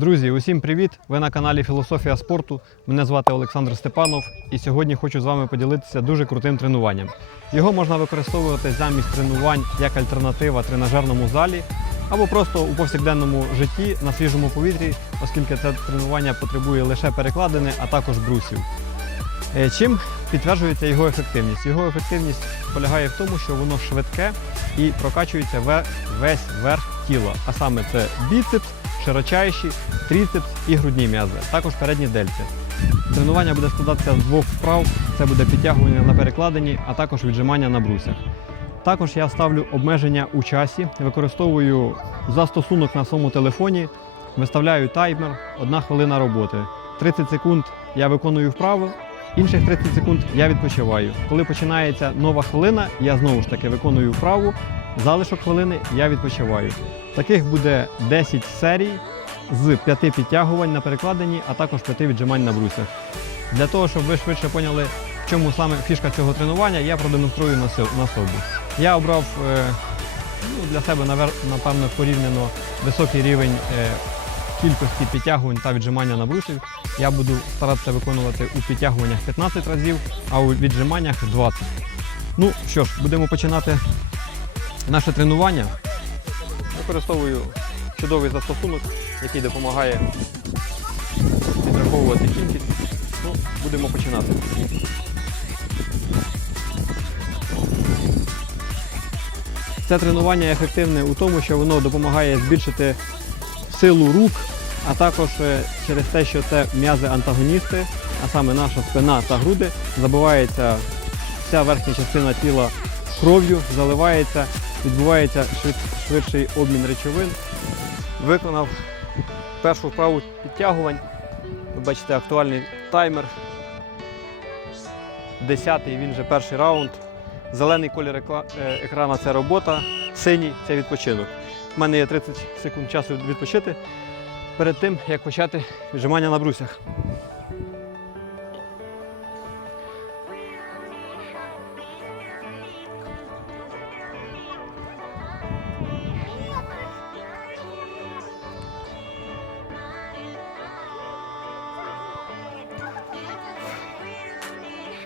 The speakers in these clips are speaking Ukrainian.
Друзі, усім привіт! Ви на каналі Філософія спорту. Мене звати Олександр Степанов, і сьогодні хочу з вами поділитися дуже крутим тренуванням. Його можна використовувати замість тренувань як альтернатива тренажерному залі або просто у повсякденному житті на свіжому повітрі, оскільки це тренування потребує лише перекладини, а також брусів. Е, Чим підтверджується його ефективність? Його ефективність полягає в тому, що воно швидке і прокачується ве- весь верх тіла, а саме це біцепс, широчайші, тріцепс і грудні м'язи, також передні дельці. Тренування буде складатися з двох вправ: це буде підтягування на перекладині, а також віджимання на брусях. Також я ставлю обмеження у часі, використовую застосунок на своєму телефоні, виставляю таймер, одна хвилина роботи. 30 секунд я виконую вправи, інших 30 секунд я відпочиваю. Коли починається нова хвилина, я знову ж таки виконую вправу, залишок хвилини я відпочиваю. Таких буде 10 серій з 5 підтягувань на перекладині, а також 5 віджимань на брусях. Для того, щоб ви швидше поняли, в чому саме фішка цього тренування, я продемонструю на собі. Я обрав е, ну, для себе, напевно, порівняно високий рівень е, кількості підтягувань та віджимання на брусів. Я буду старатися виконувати у підтягуваннях 15 разів, а у віджиманнях 20. Ну що ж, будемо починати наше тренування. Використовую чудовий застосунок, який допомагає підраховувати кількість. Ну, будемо починати. Це тренування ефективне у тому, що воно допомагає збільшити силу рук, а також е, через те, що це м'язи-антагоністи, а саме наша спина та груди, забивається вся верхня частина тіла кров'ю, заливається, відбувається швид- швидший обмін речовин. Виконав першу вправу підтягувань. Ви бачите актуальний таймер. Десятий, він же перший раунд. Зелений колір е, екрана це робота, синій це відпочинок. У мене є 30 секунд часу відпочити перед тим, як почати віджимання на брусях.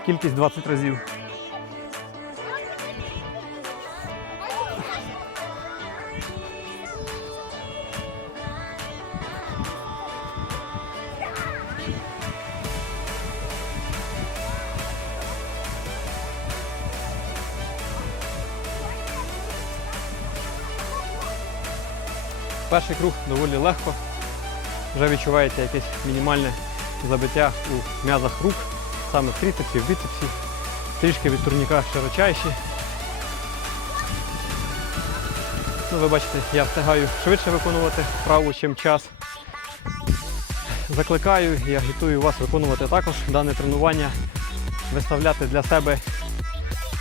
Кількість 20 разів. Перший круг доволі легко. Вже відчувається якесь мінімальне забиття у м'язах рук, саме в трицепсі, в біцепсі, трішки від турніка широчайші. Ну, ви бачите, я встигаю швидше виконувати вправу, чим час. Закликаю і агітую вас виконувати також дане тренування, виставляти для себе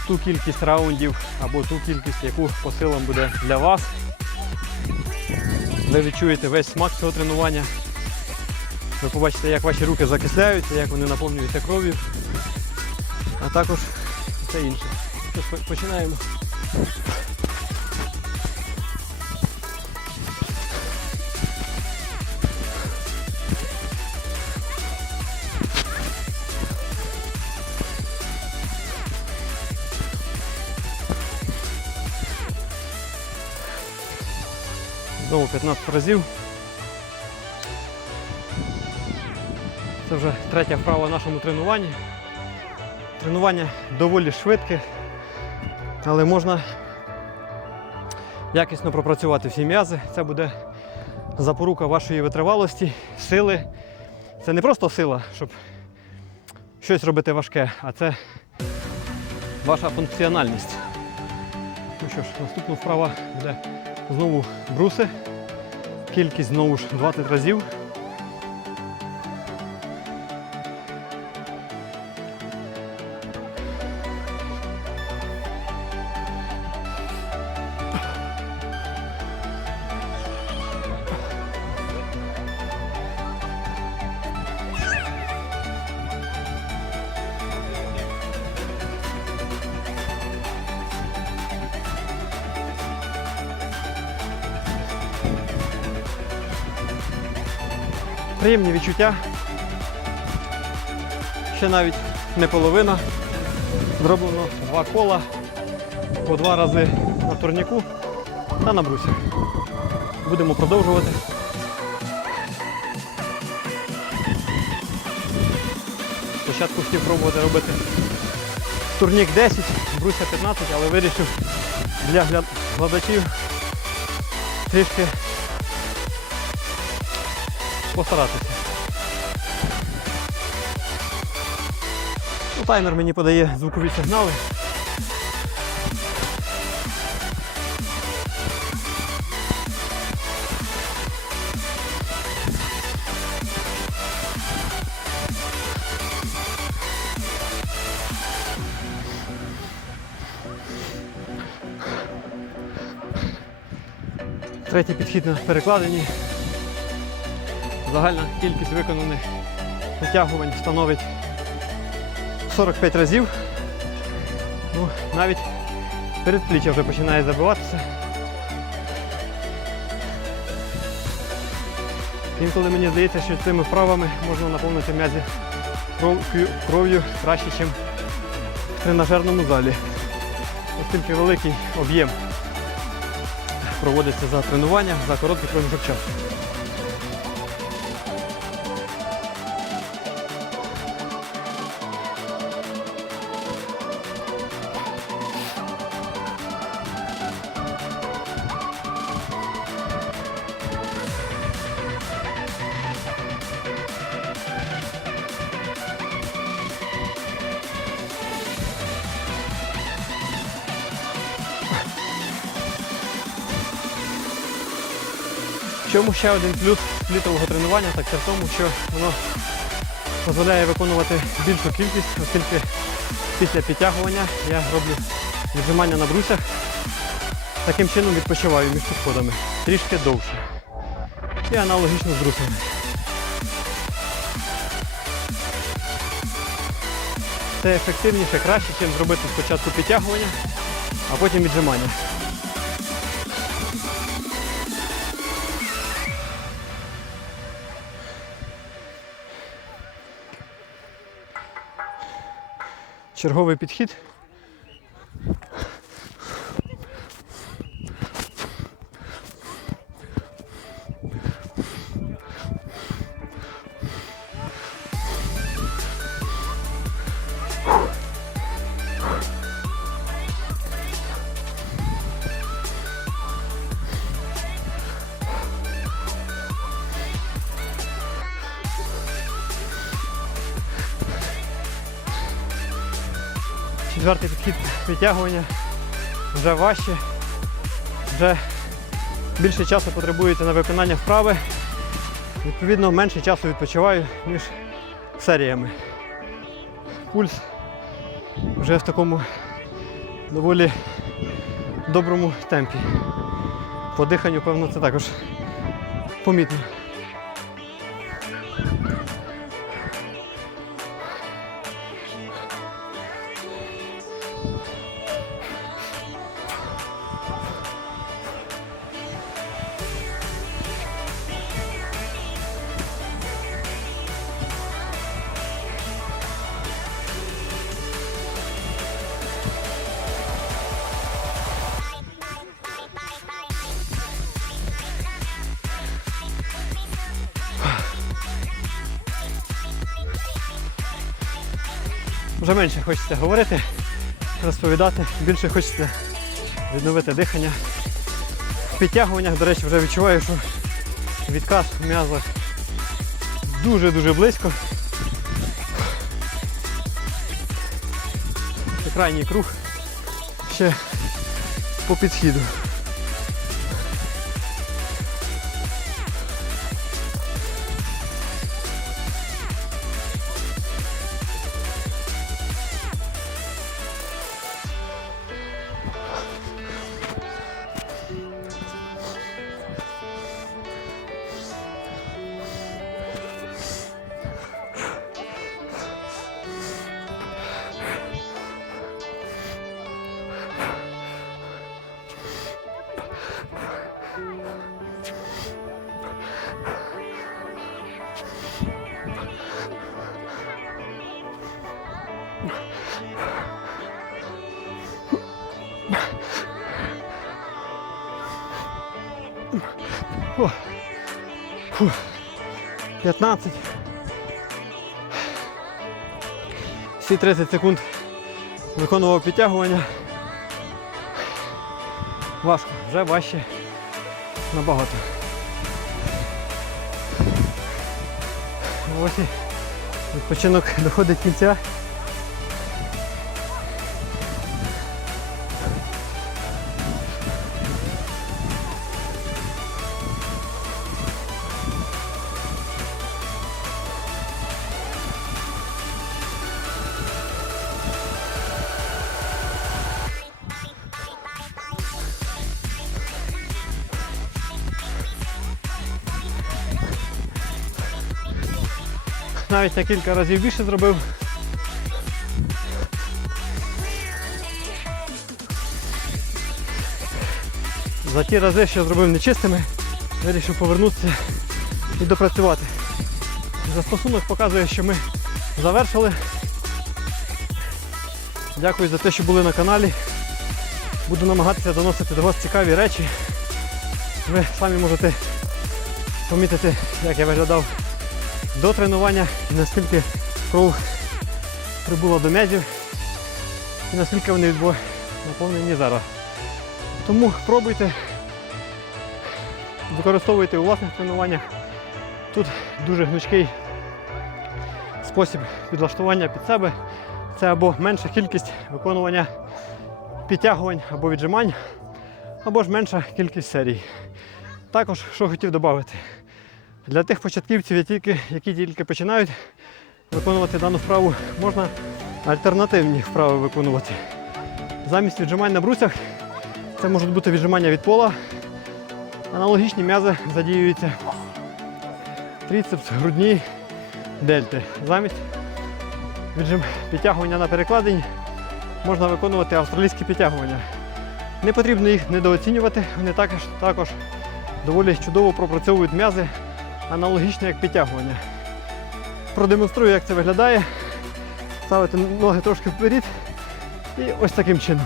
ту кількість раундів або ту кількість, яку по силам буде для вас. Ви відчуєте весь смак цього тренування. Ви побачите, як ваші руки закисляються, як вони наповнюються кров'ю, а також все інше. Тож, Починаємо. Знову 15 разів. Це вже третя вправа в нашому тренуванні. Тренування доволі швидке, але можна якісно пропрацювати всі м'язи. Це буде запорука вашої витривалості, сили. Це не просто сила, щоб щось робити важке, а це ваша функціональність. Ну що ж, наступна вправа буде знову бруси. Кількість знову ж 20 разів. Приємні відчуття. Ще навіть не половина. Зроблено два кола по два рази на турніку та на брусі. Будемо продовжувати. Спочатку хотів пробувати робити турнік 10, бруся 15, але вирішив для гля- глядачів трішки постаратися. Ну, таймер мені подає звукові сигнали. Третій підхід на перекладині. Загальна кількість виконаних витягувань становить 45 разів. Ну, навіть передпліччя вже починає забиватися. Інколи мені здається, що цими вправами можна наповнити м'язі кров- кров'ю краще, ніж в тренажерному залі. Оскільки великий об'єм проводиться за тренування за короткий проміжок часу. Чому ще один плюс літрового тренування, так це в тому, що воно дозволяє виконувати більшу кількість, оскільки після підтягування я роблю віджимання на брусях. Таким чином відпочиваю між підходами трішки довше. І аналогічно з брусами. Це ефективніше, краще, ніж зробити спочатку підтягування, а потім віджимання. Черговий підхід. Четвертий підхід відтягування вже важче, вже більше часу потребується на виконання вправи. Відповідно, менше часу відпочиваю, ніж серіями. Пульс вже в такому доволі доброму темпі. По диханню, певно, це також помітно. Вже менше хочеться говорити, розповідати, більше хочеться відновити дихання. В підтягуваннях, до речі, вже відчуваю, що відказ в м'язах дуже-дуже близько. Це крайній круг ще по підхіду. Фу. 15. Всі 30 секунд виконував підтягування. Важко, вже важче набагато. Ось і відпочинок доходить кінця. Навіть на кілька разів більше зробив. За ті рази, що зробив нечистими, вирішив повернутися і допрацювати. Застосунок показує, що ми завершили. Дякую за те, що були на каналі. Буду намагатися доносити до вас цікаві речі. Ви самі можете помітити, як я виглядав до тренування наскільки кров прибула до м'язів і наскільки вони відбо- наповнені зараз. Тому пробуйте, використовуйте у власних тренуваннях. Тут дуже гнучкий спосіб підлаштування під себе. Це або менша кількість виконування підтягувань або віджимань, або ж менша кількість серій. Також, що хотів додати, для тих початківців, які тільки, починають виконувати дану вправу, можна альтернативні вправи виконувати. Замість віджимань на брусях це можуть бути віджимання від пола. Аналогічні м'язи задіюються трицепс, грудні, дельти. Замість віджим... підтягування на перекладині можна виконувати австралійські підтягування. Не потрібно їх недооцінювати, вони також, також доволі чудово пропрацьовують м'язи, аналогічно як підтягування. Продемонструю, як це виглядає. Ставити ноги трошки вперед і ось таким чином.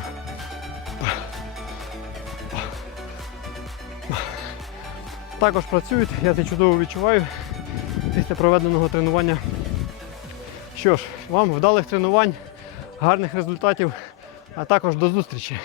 Також працюють, я це чудово відчуваю після проведеного тренування. Що ж, вам вдалих тренувань, гарних результатів, а також до зустрічі.